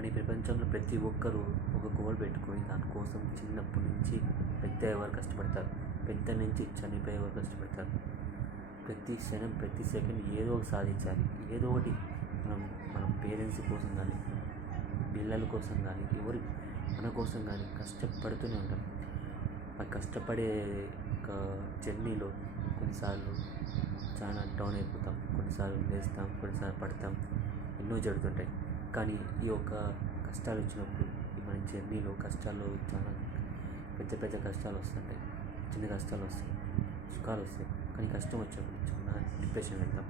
మన ఈ ప్రపంచంలో ప్రతి ఒక్కరూ ఒక గోల్ పెట్టుకొని దానికోసం చిన్నప్పటి నుంచి పెద్ద ఎవరు కష్టపడతారు, పెద్ద నుంచి చనిపోయే వరకు కష్టపడతారు. ప్రతి క్షణం ప్రతి సెకండ్ ఏదో ఒకటి సాధించాలి, ఏదో ఒకటి మనం మన పేరెంట్స్ కోసం కానీ పిల్లల కోసం కానీ మన కోసం కానీ కష్టపడుతూనే ఉంటాం. ఆ కష్టపడే ఒక జర్నీలో కొన్నిసార్లు చాలా డౌన్ అయిపోతాం, కొన్నిసార్లు లేస్తాం, కొన్నిసార్లు పడతాం, ఎన్నో జరుగుతుంటాయి. కానీ ఈ యొక్క కష్టాలు వచ్చినప్పుడు ఈ మన జర్నీలో కష్టాలు చాలా పెద్ద పెద్ద కష్టాలు వస్తుంటాయి, చిన్న కష్టాలు వస్తాయి, సుఖాలు వస్తాయి. కానీ కష్టం వచ్చినప్పుడు చాలా డిప్రెషన్ వెళ్తాం,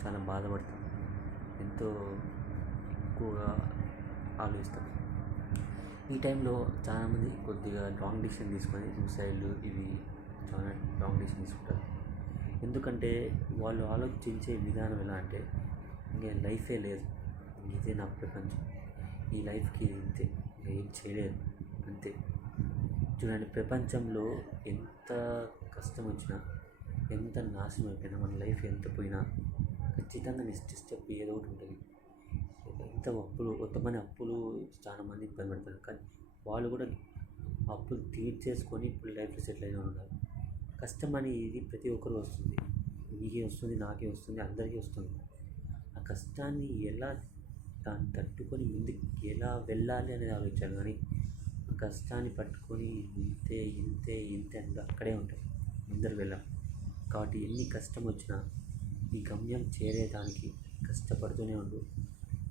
చాలా బాధపడతాం, ఎంతో ఎక్కువగా ఆలోచిస్తాం. ఈ టైంలో చాలామంది కొద్దిగా రాంగ్ డిసిషన్ తీసుకొని సూసైడ్లు ఇవి చాలా రాంగ్ డిసిషన్ తీసుకుంటారు. ఎందుకంటే వాళ్ళు ఆలోచించే విధానం ఎలా అంటే, ఇంకా లైఫే లేదు, ఇదే నా ప్రపంచం, ఈ లైఫ్కి ఇంతే, ఇంకా ఏం చేయలేదు అంతే. చూడండి, ప్రపంచంలో ఎంత కష్టం వచ్చినా, ఎంత నాశనం అయిపోయినా, మన లైఫ్ ఎంత పోయినా ఖచ్చితంగా నెక్స్ట్ స్టెప్ ఏదో ఒకటి ఉంటుంది. కొంతమంది అప్పులు చాలా మంది ఇబ్బంది పడతారు, కానీ వాళ్ళు కూడా అప్పులు తీర్చేసుకొని ఇప్పుడు లైఫ్లో సెటిల్ అయిన ఉన్నారు. కష్టం అనేది ప్రతి ఒక్కరు వస్తుంది, నీకే వస్తుంది, నాకే వస్తుంది, అందరికీ వస్తుంది. ఆ కష్టాన్ని ఎలా దాన్ని తట్టుకొని ముందుకు ఎలా వెళ్ళాలి అనేది ఆలోచించాలి. కానీ ఆ కష్టాన్ని పట్టుకొని ఇంతే ఇంతే ఇంతే అంటే అక్కడే ఉంటాం, ముందరు వెళ్ళాం. కాబట్టి ఎన్ని కష్టం వచ్చినా ఈ గమ్యం చేరేదానికి కష్టపడుతూనే ఉండు,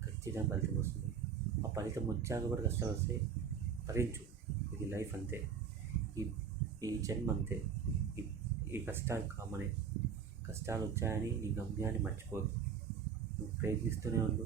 ఖచ్చితంగా ఫలితం వస్తుంది. ఆ ఫలితం వచ్చాక కూడా కష్టాలు వస్తే భరించు, ఇది లైఫ్ అంతే, ఈ ఈ జన్మ అంతే, ఈ కష్టాలు కామనే. కష్టాలు వచ్చాయని నీ గమ్యాన్ని మర్చిపోదు, నువ్వు ప్రయత్నిస్తూనే ఉండు.